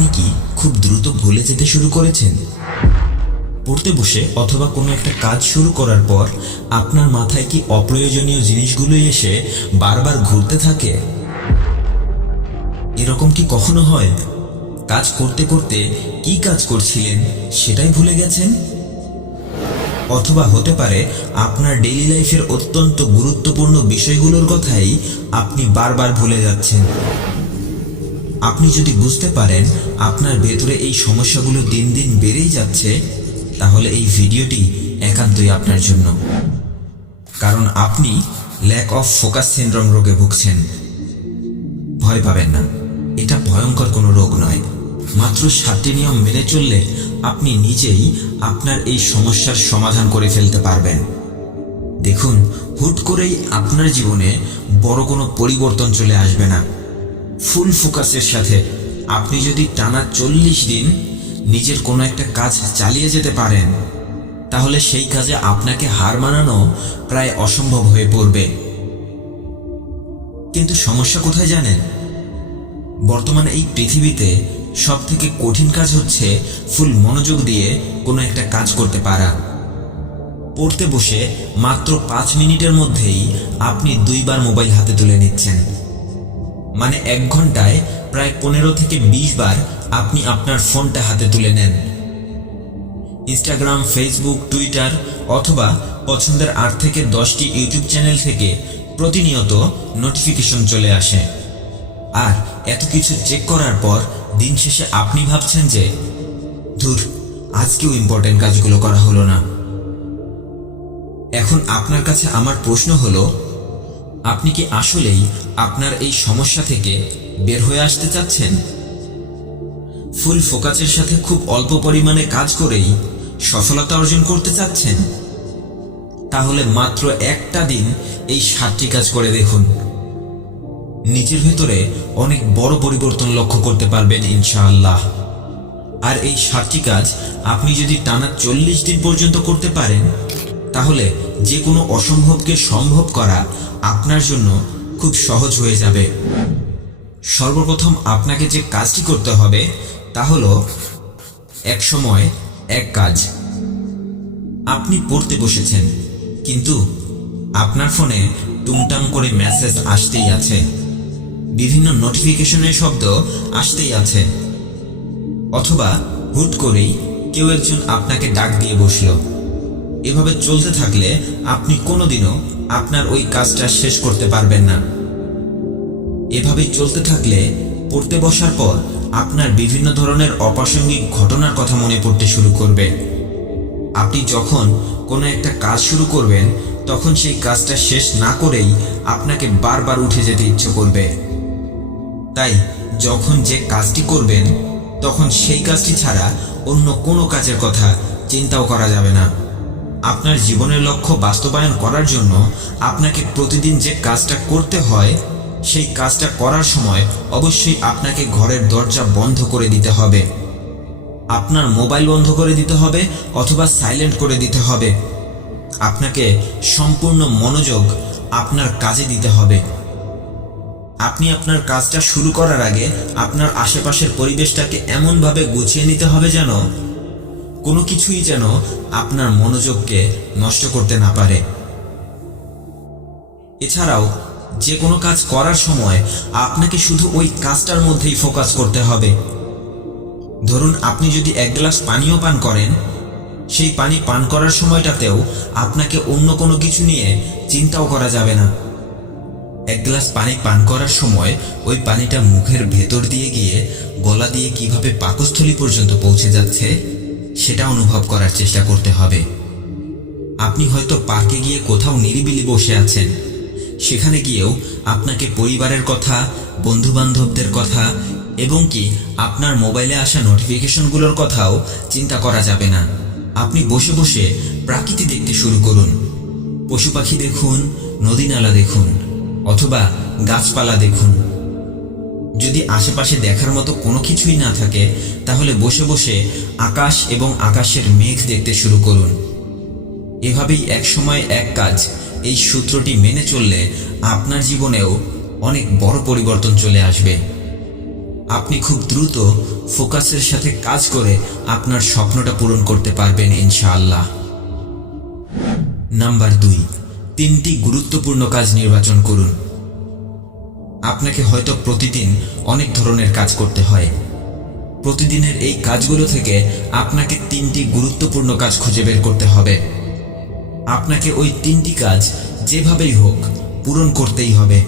আপনি কি খুব দ্রুত ভুলে যেতে শুরু করেছেন? পড়তে বসে অথবা কোনো একটা কাজ শুরু করার পর আপনার মাথায় কি অপ্রয়োজনীয় জিনিসগুলোই এসে বারবার ঘুরতে থাকে? এরকম কি কখনো হয় কাজ করতে করতে কি কাজ করছিলেন সেটাই ভুলে গেছেন? অথবা হতে পারে আপনার ডেইলি লাইফের অত্যন্ত গুরুত্বপূর্ণ বিষয়গুলোর কথাই আপনি বারবার ভুলে যাচ্ছেন। আপনি যদি বুঝতে পারেন আপনার ভেতরে এই সমস্যাগুলো দিন দিন বেড়েই যাচ্ছে, তাহলে এই ভিডিওটি একান্তই আপনার জন্য। কারণ আপনি ল্যাক অফ ফোকাস সিনড্রোম রোগে ভুগছেন। ভয় পাবেন না, এটা ভয়ঙ্কর কোনো রোগ নয়। মাত্র 7টি নিয়ম মেনে চললে আপনি নিজেই আপনার এই সমস্যার সমাধান করে ফেলতে পারবেন। দেখুন, হুট করেই আপনার জীবনে বড় কোনো পরিবর্তন চলে আসবে না। ফুল ফোকাসের সাথে আপনি যদি টানা 40 দিন নিজের কোনো একটা কাজ চালিয়ে যেতে পারেন, তাহলে সেই কাজে আপনাকে হার মানানো প্রায় অসম্ভব হয়ে পড়বে। কিন্তু সমস্যা কোথায় জানেন? বর্তমানে এই পৃথিবীতে সবথেকে কঠিন কাজ হচ্ছে ফুল মনোযোগ দিয়ে কোনো একটা কাজ করতে পারা। পড়তে বসে মাত্র 5 মিনিটের মধ্যেই আপনি 2 বার মোবাইল হাতে তুলে নিচ্ছেন। মানে 1 ঘন্টায় প্রায় 15 থেকে 20 বার আপনি আপনার ফোনটা হাতে তুলে নেন। ইনস্টাগ্রাম, ফেসবুক, টুইটার অথবা পছন্দের 8 থেকে 10টি ইউটিউব চ্যানেল থেকে প্রতিনিয়ত নোটিফিকেশন চলে আসে। আর এত কিছু চেক করার পর দিন শেষে আপনি ভাবছেন যে ধুর, আজকেও ইম্পর্টেন্ট কাজগুলো করা হলো না। এখন আপনার কাছে আমার প্রশ্ন হলো, আপনি কি আসলেই আপনার এই সমস্যা থেকে বের হয়ে আসতে চাচ্ছেন? ফুল ফোকাসের সাথে খুব অল্প পরিমাণে কাজ করেই সফলতা অর্জন করতে চাচ্ছেন? তাহলে মাত্র একটা দিন এই 7টি কাজ করে দেখুন। নিজের ভেতরে অনেক বড় পরিবর্তন লক্ষ্য করতে পারবেন ইনশাআল্লাহ। আর এই 7টি কাজ আপনি যদি টানা 40 দিন পর্যন্ত করতে পারেন, তাহলে যে কোনো অসম্ভবকে সম্ভব করা আপনার জন্য খুব সহজ হয়ে যাবে। সর্বপ্রথম আপনাকে যে কাজটি করতে হবে তা হলো এক সময় এক কাজ। আপনি পড়তে বসেছেন, কিন্তু আপনার ফোনে টুংটাং করে মেসেজ আসতেই আছে, বিভিন্ন নোটিফিকেশনের শব্দ আসতেই আছে, অথবা হুট করেই কেউ একজন আপনাকে ডাক দিয়ে বসলো। এভাবে চলতে থাকলে আপনি কোনোদিনও আপনার ওই কাজটা শেষ করতে পারবেন না। এভাবেই চলতে থাকলে পড়তে বসার পর আপনার বিভিন্ন ধরনের অপ্রাসঙ্গিক ঘটনার কথা মনে পড়তে শুরু করবে। আপনি যখন কোনো একটা কাজ শুরু করবেন, তখন সেই কাজটা শেষ না করেই আপনাকে বারবার উঠে যেতে ইচ্ছে করবে। তাই যখন যে কাজটি করবেন, তখন সেই কাজটি ছাড়া অন্য কোনো কাজের কথা চিন্তাও করা যাবে না। আপনার জীবনের লক্ষ্য বাস্তবায়ন করার জন্য আপনাকে প্রতিদিন যে কাজটা করতে হয়, সেই কাজটা করার সময় অবশ্যই আপনাকে ঘরের দরজা বন্ধ করে দিতে হবে, আপনার মোবাইল বন্ধ করে দিতে হবে অথবা সাইলেন্ট করে দিতে হবে। আপনাকে সম্পূর্ণ মনোযোগ আপনার কাজে দিতে হবে। আপনি আপনার কাজটা শুরু করার আগে আপনার আশেপাশের পরিবেশটাকে এমনভাবে গুছিয়ে নিতে হবে যেন কোনো কিছুই যেন আপনার মনোযোগকে নষ্ট করতে না পারে। এছাড়াও যে কোনো কাজ করার সময় আপনাকে শুধু ওই কাজটার মধ্যেই ফোকাস করতে হবে। ধরুন, আপনি যদি 1 গ্লাস পানিও পান করেন, সেই পানি পান করার সময়টাতেও আপনাকে অন্য কোনো কিছু নিয়ে চিন্তাও করা যাবে না। 1 গ্লাস পানি পান করার সময় ওই পানিটা মুখের ভেতর দিয়ে গিয়ে গলা দিয়ে কিভাবে পাকস্থলী পর্যন্ত পৌঁছে যাচ্ছে সেটা অনুভব করার চেষ্টা করতে হবে। আপনি হয়তো পার্কে গিয়ে কোথাও নিরিবিলি বসে আছেন, সেখানে গিয়েও আপনাকে পরিবারের কথা, বন্ধুবান্ধবদের কথা এবং কি আপনার মোবাইলে আসা নোটিফিকেশনগুলোর কথাও চিন্তা করা যাবে না। আপনি বসে বসে প্রকৃতি দেখতে শুরু করুন। পশু পাখি দেখুন, নদী নালা দেখুন অথবা গাছপালা দেখুন। যদি আশেপাশে দেখার মতো কোনো কিছুই না থাকে, তাহলে বসে বসে আকাশ এবং আকাশের মেঘ দেখতে শুরু করুন। এভাবেই এক সময় এক কাজ, এই সূত্রটি মেনে চললে আপনার জীবনেও অনেক বড় পরিবর্তন চলে আসবে। আপনি খুব দ্রুত ফোকাসের সাথে কাজ করে আপনার স্বপ্নটা পূরণ করতে পারবেন ইনশাআল্লাহ। নাম্বার 2, 3টি গুরুত্বপূর্ণ কাজ নির্বাচন করুন। আপনাকে হয়তো প্রতিদিন অনেক ধরনের কাজ করতে হয়। প্রতিদিনের এই কাজগুলো থেকে আপনাকে 3টি গুরুত্বপূর্ণ কাজ খুঁজে বের করতে হবে। আপনাকে ওই 3টি কাজ যেভাবেই হোক পূরণ করতেই হবে।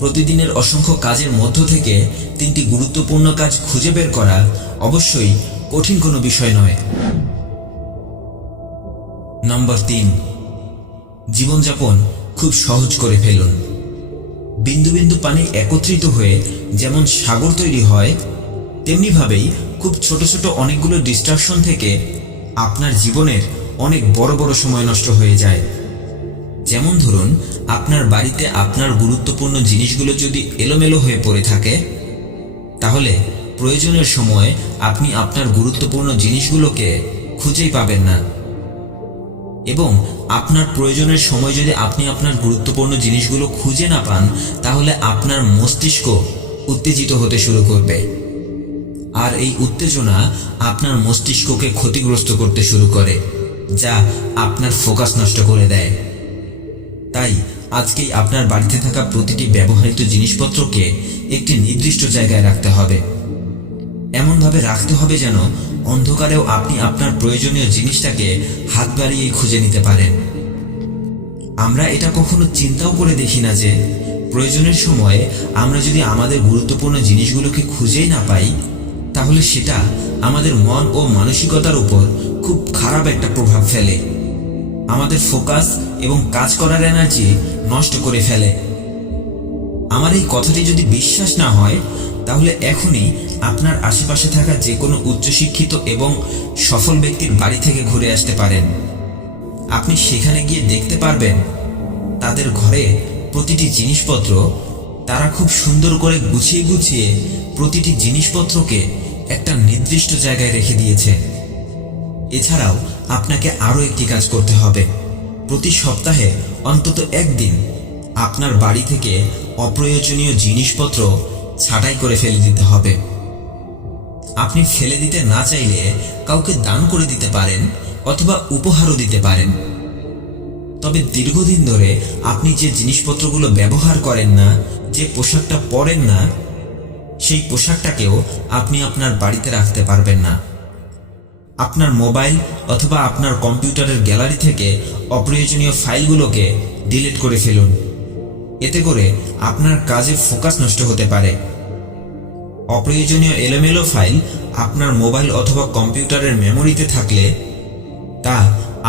প্রতিদিনের অসংখ্য কাজের মধ্য থেকে 3টি গুরুত্বপূর্ণ কাজ খুঁজে বের করা অবশ্যই কঠিন কোনো বিষয় নয়। নাম্বার 3, জীবনযাপন খুব সহজ করে ফেলুন। বিন্দু বিন্দু পানি একত্রিত হয়ে যেমন সাগর তৈরি হয়, তেমনিভাবেই খুব ছোট ছোট অনেকগুলো ডিস্ট্রাকশন থেকে আপনার জীবনের অনেক বড় বড় সময় নষ্ট হয়ে যায়। যেমন ধরুন, আপনার বাড়িতে আপনার গুরুত্বপূর্ণ জিনিসগুলো যদি এলোমেলো হয়ে পড়ে থাকে, তাহলে প্রয়োজনের সময় আপনি আপনার গুরুত্বপূর্ণ জিনিসগুলোকে খুঁজেই পাবেন না। এবং আপনার প্রয়োজনের সময় যদি আপনি আপনার গুরুত্বপূর্ণ জিনিসগুলো খুঁজে না পান, তাহলে আপনার মস্তিষ্ক উত্তেজিত হতে শুরু করবে। আর এই উত্তেজনা আপনার মস্তিষ্ককে ক্ষতিগ্রস্ত করতে শুরু করে, যা আপনার ফোকাস নষ্ট করে দেয়। তাই আজকেই আপনার বাড়িতে থাকা প্রতিটি ব্যবহৃত জিনিসপত্রকে একটি নির্দিষ্ট জায়গায় রাখতে হবে। এমনভাবে রাখতে হবে যেন অন্ধকারেও আপনি আপনার প্রয়োজনীয় জিনিসটাকে হাত বাড়িয়েই খুঁজে নিতে পারেন। আমরা এটা কখনো চিন্তাও করে দেখি না যে প্রয়োজনের সময়ে আমরা যদি আমাদের গুরুত্বপূর্ণ জিনিসগুলোকে খুঁজেই না পাই, তাহলে সেটা আমাদের মন ও মানসিকতার উপর খুব খারাপ একটা প্রভাব ফেলে, আমাদের ফোকাস এবং কাজ করার এনার্জি নষ্ট করে ফেলে। আমার এই কথাটি যদি বিশ্বাস না হয়, তাহলে এখনই আপনার আশেপাশে থাকা যে কোনো উচ্চশিক্ষিত এবং সফল ব্যক্তির বাড়ি থেকে ঘুরে আসতে পারেন। আপনি সেখানে গিয়ে দেখতে পারবেন তাদের ঘরে প্রতিটি জিনিসপত্র তারা খুব সুন্দর করে গুছিয়ে গুছিয়ে প্রতিটি জিনিসপত্রকে একটা নির্দিষ্ট জায়গায় রেখে দিয়েছে। এছাড়াও আপনাকে আরও একটি কাজ করতে হবে। প্রতি সপ্তাহে অন্তত একদিন আপনার বাড়ি থেকে অপ্রয়োজনীয় জিনিসপত্র ছাঁটাই করে ফেলে দিতে হবে। আপনি ফেলে দিতে না চাইলে কাউকে দান করে দিতে পারেন অথবা উপহারও দিতে পারেন। তবে দীর্ঘদিন ধরে আপনি যে জিনিসপত্রগুলো ব্যবহার করেন না, যে পোশাকটা পরেন না, সেই পোশাকটাকেও আপনি আপনার বাড়িতে রাখতে পারবেন না। আপনার মোবাইল অথবা আপনার কম্পিউটারের গ্যালারি থেকে অপ্রয়োজনীয় ফাইলগুলোকে ডিলিট করে ফেলুন। এতে করে আপনার কাজে ফোকাস নষ্ট হতে পারে। অপ্রয়োজনীয় এলোমেলো ফাইল আপনার মোবাইল অথবা কম্পিউটারের মেমোরিতে থাকলে তা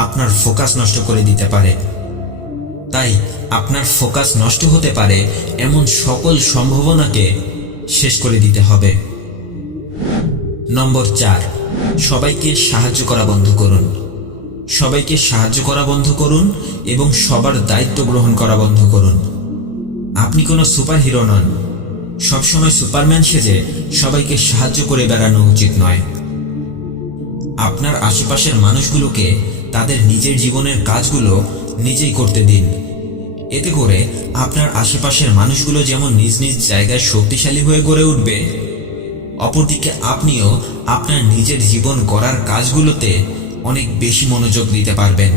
আপনার ফোকাস নষ্ট করে দিতে পারে। তাই আপনার ফোকাস নষ্ট হতে পারে এমন সকল সম্ভাবনাকে শেষ করে দিতে হবে। নম্বর 4, সবাইকে সাহায্য করা বন্ধ করুন। সবাইকে সাহায্য করা বন্ধ করুন এবং সবার দায়িত্ব গ্রহণ করা বন্ধ করুন। আপনি কোনো সুপার হিরো নন। সবসময় সুপারম্যান সেজে সবাইকে সাহায্য করে বেড়ানো উচিত নয়। আপনার আশেপাশের মানুষগুলোকে তাদের নিজের জীবনের কাজগুলো নিজেই করতে দিন। এতে করে আপনার আশেপাশের মানুষগুলো যেমন নিজ নিজ জায়গায় শক্তিশালী হয়ে গড়ে উঠবে, অপরদিকে আপনিও আপনার নিজের জীবন গড়ার কাজগুলোতে অনেক বেশি মনোযোগ দিতে পারবেন।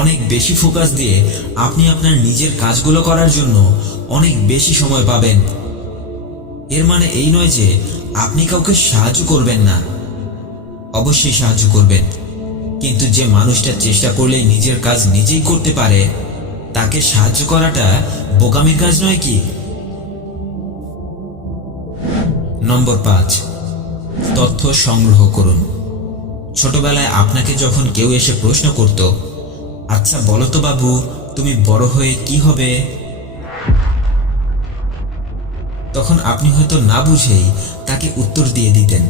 অনেক বেশি ফোকাস দিয়ে আপনি আপনার নিজের কাজগুলো করার জন্য অনেক বেশি সময় পাবেন। এর মানে এই নয় যে আপনি কাউকে সাহায্য করবেন না, অবশ্যই সাহায্য করবেন, কিন্তু যে মানুষটা চেষ্টা করলে নিজের কাজ নিজেই করতে পারে, তাকে সাহায্য করাটা বোকামির কাজ নয় কি? নম্বর 5, তথ্য সংগ্রহ করুন। ছোটবেলায় আপনাকে যখন কেউ এসে প্রশ্ন করত, আচ্ছা বলো তো বাবু, তুমি বড় হয়ে কি হবে, তখন আপনি হয়তো না বুঝেই তাকে উত্তর দিয়ে দিতেন,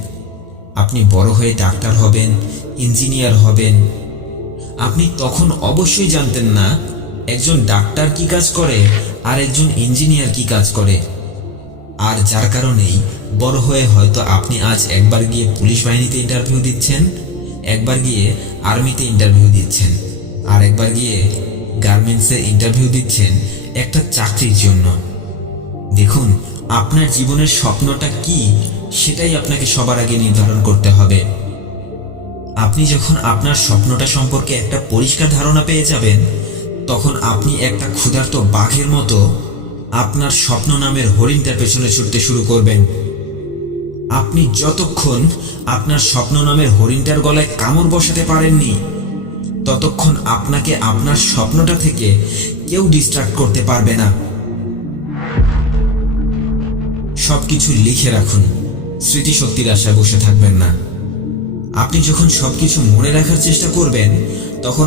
আপনি বড় হয়ে ডাক্তার হবেন, ইঞ্জিনিয়ার হবেন। আপনি তখন অবশ্যই জানতেন না একজন ডাক্তার কি কাজ করে আর একজন ইঞ্জিনিয়ার কি কাজ করে। আর যার কারণেই বড় হয়ে হয়তো আপনি আজ একবার গিয়ে পুলিশ বাহিনীতে ইন্টারভিউ দিচ্ছেন, একবার গিয়ে আর্মিতে ইন্টারভিউ দিচ্ছেন, আর একবার গিয়ে গার্মেন্টসে ইন্টারভিউ দিচ্ছেন একটা চাকরির জন্য। দেখুন, আপনার জীবনের স্বপ্নটা কি সেটাই আপনাকে সবার আগে নির্ধারণ করতে হবে। আপনি যখন আপনার স্বপ্নটা সম্পর্কে একটা পরিষ্কার ধারণা পেয়ে যাবেন, তখন আপনি একটা ক্ষুধার্ত বাঘের মতো আপনার স্বপ্ন নামের হরিণটার পেছনে ছুটতে শুরু করবেন। আপনি যতক্ষণ আপনার স্বপ্ন নামের হরিণটার গলায় কামড় বসাতে পারেননি, ততক্ষণ আপনাকে আপনার স্বপ্নটা থেকে কেউ ডিস্ট্রাক্ট করতে পারবে না। সবকিছু লিখে রাখুন, স্মৃতিশক্তির আশায় বসে থাকবেন না। আপনি যখন সবকিছু মনে রাখার চেষ্টা করবেন, তখন